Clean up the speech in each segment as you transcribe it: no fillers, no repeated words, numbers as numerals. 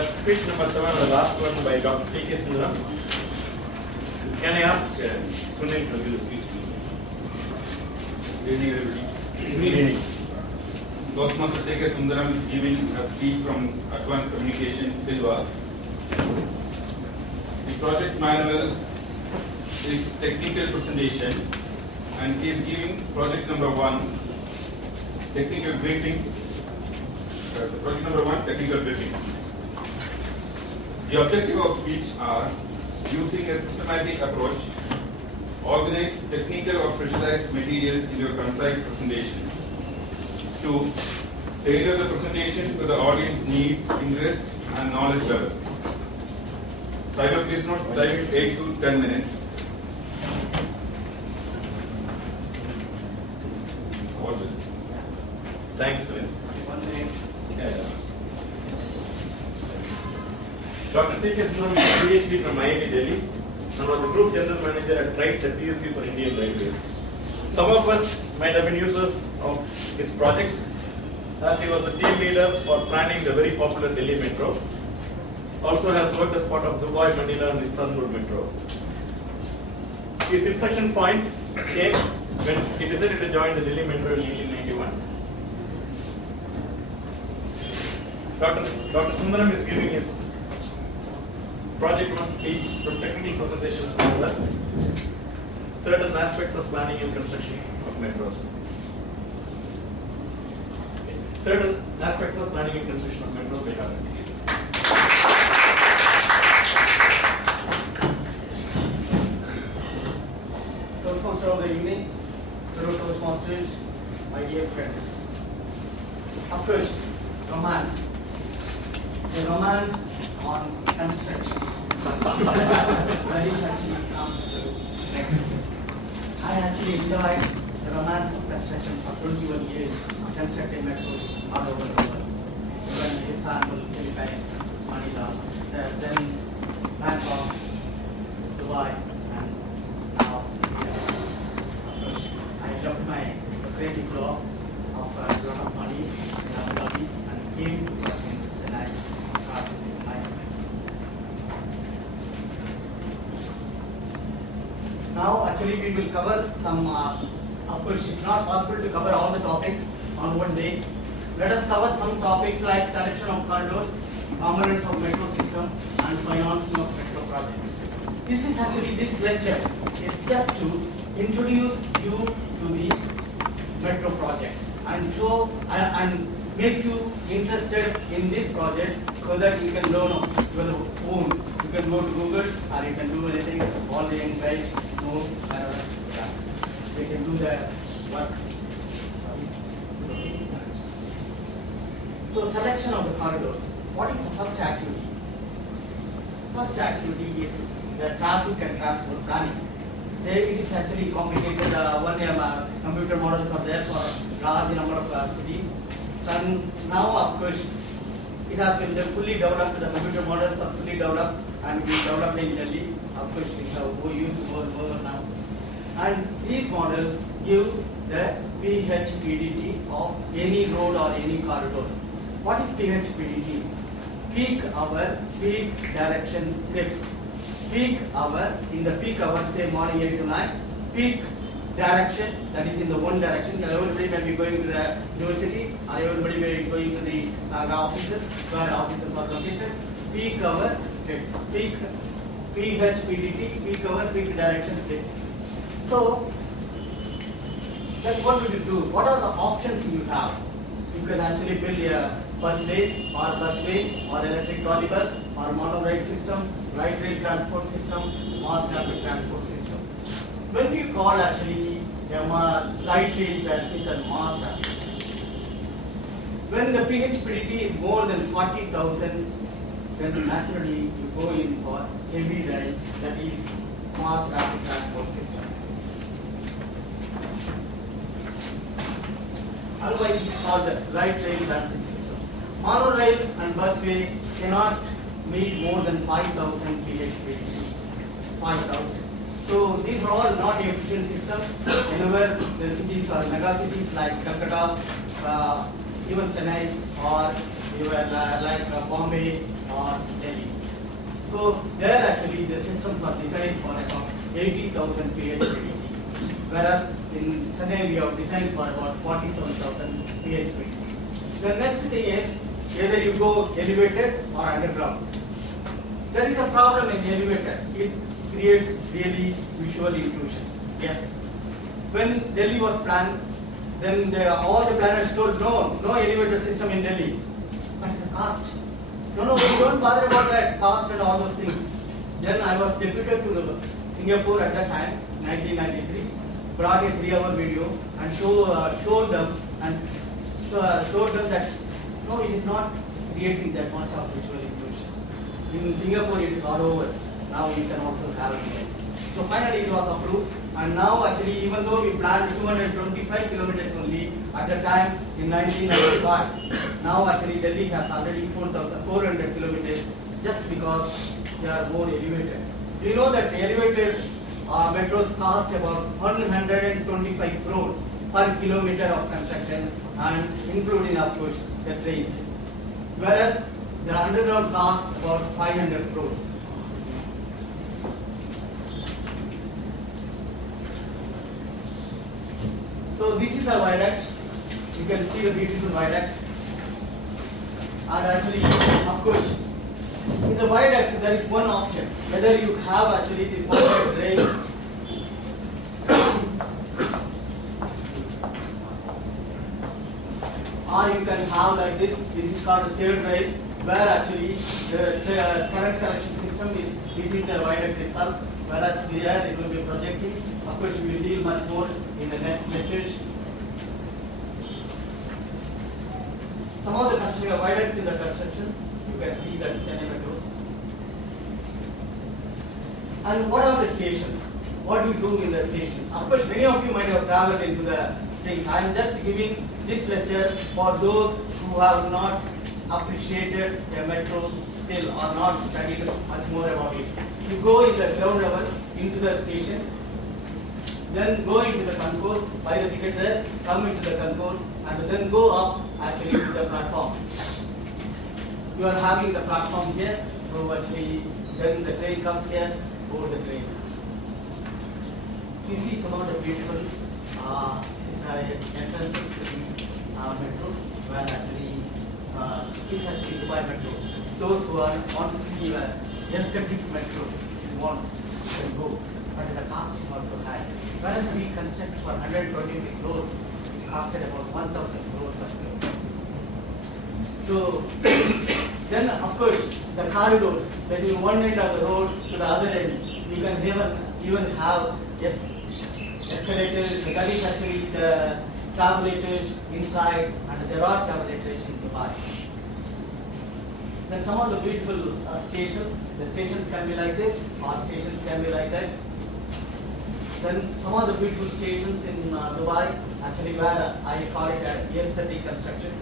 Speech number 7, the last one by Dr. T.K. Sundaram. Can I ask Sunil to give the speech? Good evening, everybody. Good evening. Toastmasters T.K. Sundaram is giving a speech from Advanced Communication, Silva. The project manual is technical presentation, and he is giving project number 1, technical briefing. Project number 1, technical briefing. The objective of speech are using a systematic approach, organize technical or specialized materials in your concise presentation. 2. Tailor the presentation to the audience needs, interest, and knowledge level. Timer, please note, time is 8 to 10 minutes. All this. Thanks, Sunil. Dr. T.K. Sundaram is a PhD from IIT Delhi and was the Group General Manager at Trains at PSU for Indian Railways. Some of us might have been users of his projects, as he was the team leader for planning the very popular Delhi Metro. Also has worked as part of Dubai, Manila and Istanbul Metro. His inflection point came when he decided to join the Delhi Metro in 1991. Dr. Sundaram is giving his project 1 speech from technical presentations to certain aspects of planning and construction of metros. Okay. Certain aspects of planning and construction of metros they have. Toastmaster of the evening, fellow Toastmasters, my dear friends. Of course, romance. The romance on construction. That is actually comes to next. I actually enjoyed the romance of construction for 21 years, constructing metros all over the world. Even Istanbul, Philippines, Manila, then Bangkok, Dubai, and now of course I left my creative job after a lot of money in Abu Dhabi and came to work in Chennai. Now, actually, we will cover some. Of course, it's not possible to cover all the topics on one day. Let us cover some topics like selection of corridors, components of metro system, and financing of metro projects. This lecture is just to introduce you to the metro projects and show and make you interested in these projects so that you can learn on your own. You can go to Google or you can do anything. All the young guys know they can do their work. So selection of the corridors. What is the first activity? First activity is the traffic and transport planning. There it is actually complicated. Computer models are there for large number of cities. And now, of course, it has been fully developed. The computer models are fully developed and we developed in Delhi. Of course, we use more now. And these models give the PHPDT of any road or any corridor. What is PHPDT? Peak hour, peak direction trip. Peak hour, in the peak hour, say morning 8 to 9. Peak direction, that is in the one direction. Everybody may be going to the university or everybody may be going to the offices where offices are located. Peak hour, peak PHPDT, peak hour, peak direction trip. So, then what will you do? What are the options you have? You can actually build a busway or busway or electric trolley bus or monorail system, light rail transport system, mass rapid transport system. When we call actually light rail transit and mass rapid, when the PHPDT is more than 40,000, then naturally you go in for heavy rail, that is mass rapid transport system. Otherwise, it's called the light rail transit system. Monorail and busway cannot meet more than 5,000 PHPDT. 5,000. So these are all not efficient systems. Whenever the cities are mega cities like Calcutta, even Chennai, or even like Bombay or Delhi. So there actually the systems are designed for about 80,000 PHP, whereas in Chennai we have designed for about 47,000 PHP. The next thing is whether you go elevated or underground. There is a problem in the elevator. It creates really visual illusion. Yes. When Delhi was planned, then all the planners told no elevator system in Delhi. But the cost. No, we don't bother about that cost and all those things. Then I was deputed to Singapore at that time, 1993, brought a 3-hour video and showed them that no, it is not creating that much of visual illusion. In Singapore, it is all over. Now you can also have it. So finally, it was approved. And now actually, even though we planned 225 kilometers only at the time in 1995, now actually Delhi has already 4,400 kilometers just because they are more elevated. You know that elevated metros cost about 125 crores per kilometer of construction, and including of course the trains. Whereas the underground cost about 500 crores. So this is a viaduct. You can see the beautiful viaduct. And actually, of course, in the viaduct there is one option. Whether you have actually this one drain or you can have like this. This is called the third rail, where actually the current collection system is within the viaduct itself. Whereas here it will be projecting. Of course, we will deal much more in the next lectures. Some of the construction viaducts in the construction, you can see that Chennai Metro. And what are the stations? What do we do in the stations? Of course, many of you might have traveled into the things. I am just giving this lecture for those who have not appreciated the metro still or not studied much more about it. You go in the ground level into the station, then go into the concourse, buy the ticket there, come into the concourse, and then go up actually to the platform. You are having the platform here, so actually then the train comes here, board the train. You see some of the beautiful entrances to the metro, where actually it's actually Dubai Metro. Those who want to see aesthetic metro, if you want, you can go. But the cost is also high. Whereas we construct for 123 crores, it costed about 1,000 crores per kilometer. So then of course the corridors, when you one end of the road to the other end, you can even have escalators. That is actually the travelators inside, and there are travelators in Dubai. Then some of the beautiful stations. The stations can be like this, or stations can be like that. Then some of the beautiful stations in Dubai, actually where I call it an aesthetic construction.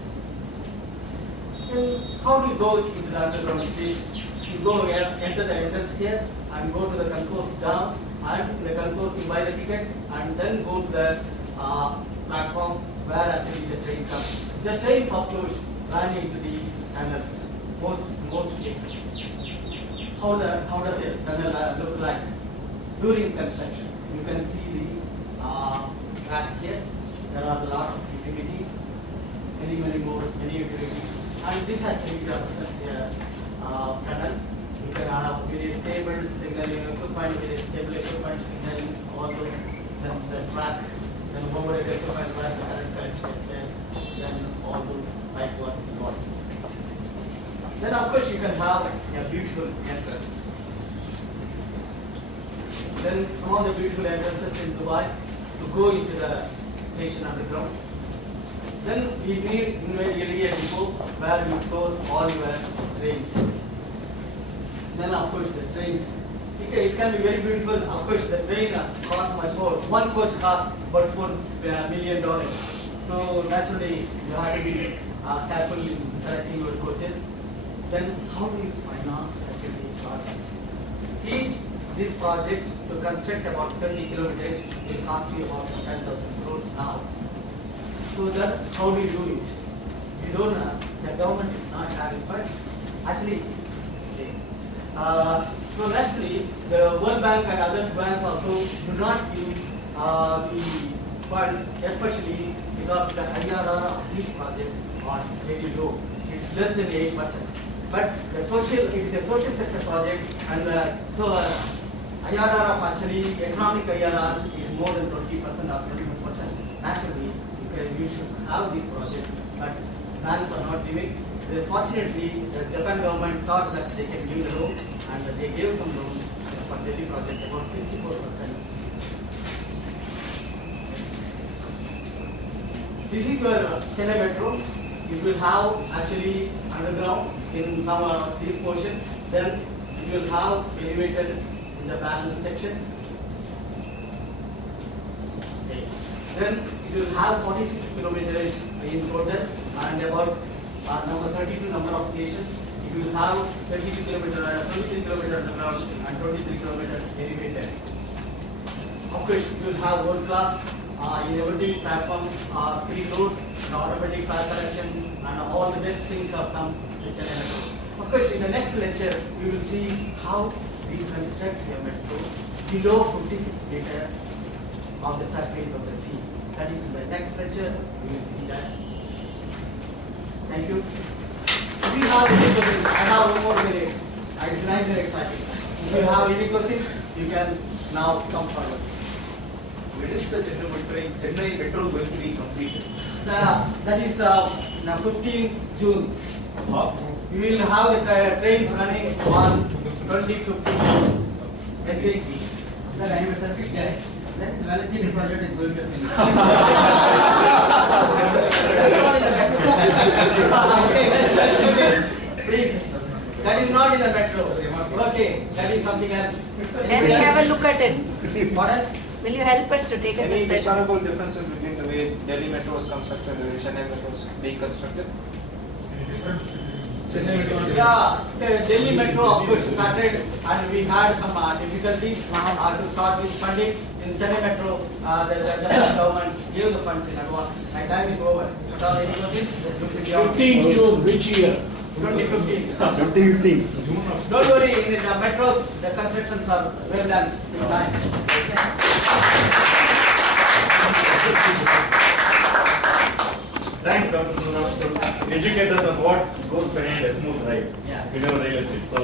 And how do you go into the underground station? You go enter the entrance here and go to the concourse down, and in the concourse you buy the ticket and then go to the platform where actually the train comes. The train of course run into the tunnels, most cases. How does the tunnel look like during construction? You can see the track here. There are a lot of utilities, many utilities. And this actually represents a tunnel. You can have various tables, signaling equipment, various table equipment, signaling, all those. Then the track, then overhead equipment where the current connection is there, then all those pipe work involved. Then of course you can have a beautiful entrance. Then some of the beautiful entrances in Dubai to go into the station underground. Then we need really a depot where we store all your trains. Then of course the trains, it can be very beautiful. Of course the train costs much more. One coach costs about $4 million. So naturally you have to be careful in selecting your coaches. Then how do you finance actually the project? This project to construct about 30 kilometers will cost you about 10,000 crores now. So then how do you do it? You don't the government is not having funds. Actually, So lastly, the World Bank and other banks also do not use the funds, especially because the IRR of these projects are very low. It's less than 8%. But the it is a social sector project, and so IRR of actually economic IRR is more than 20% or 21%. Naturally, you should have these projects, but banks are not giving. Fortunately, the Japan government thought that they can give the loan, and they gave some loans for Delhi project, about 64%. This is your Chennai Metro. It will have actually underground in some of these portions. Then it will have elevated in the parallel sections. Okay. Then it will have 46 kilometers in total and about number 32 number of stations. It will have 32 kilometers, 23 kilometers underground and 23 kilometers elevated. Of course, it will have world class in every platform, 3 roads, automatic fire collection, and all the best things have come to Chennai Metro. Of course, in the next lecture, we will see how we construct a metro below 56 meters of the surface of the sea. That is in the next lecture, we will see that. Thank you. If you have any questions, I have one more minute. It's nice and exciting. If you have any questions, you can now come forward. When is the Chennai Metro going to be completed? That is 15 June. We will have the trains running on 2015. Medley. Sir, I am a circuit guy. Then the Valentine project is going to finish. Please. That is not in the metro. Okay, that is something else. Can we have a look at it? Pardon? Will you help us to take us Any inside? discernible differences between the way Delhi Metro was constructed and the way Chennai Metro is being constructed? Yeah, the Delhi Metro of course started and we had some difficulties to start with funding. In Chennai Metro, the government gave the funds in advance. My time is over. So, any questions? 15 June, which year? 2015. 2015. Don't worry, in the metros, the constructions are well done in time. Thanks, Dr. Sundaram, to educate us on what goes behind a smooth ride Yeah. in our real estate. So,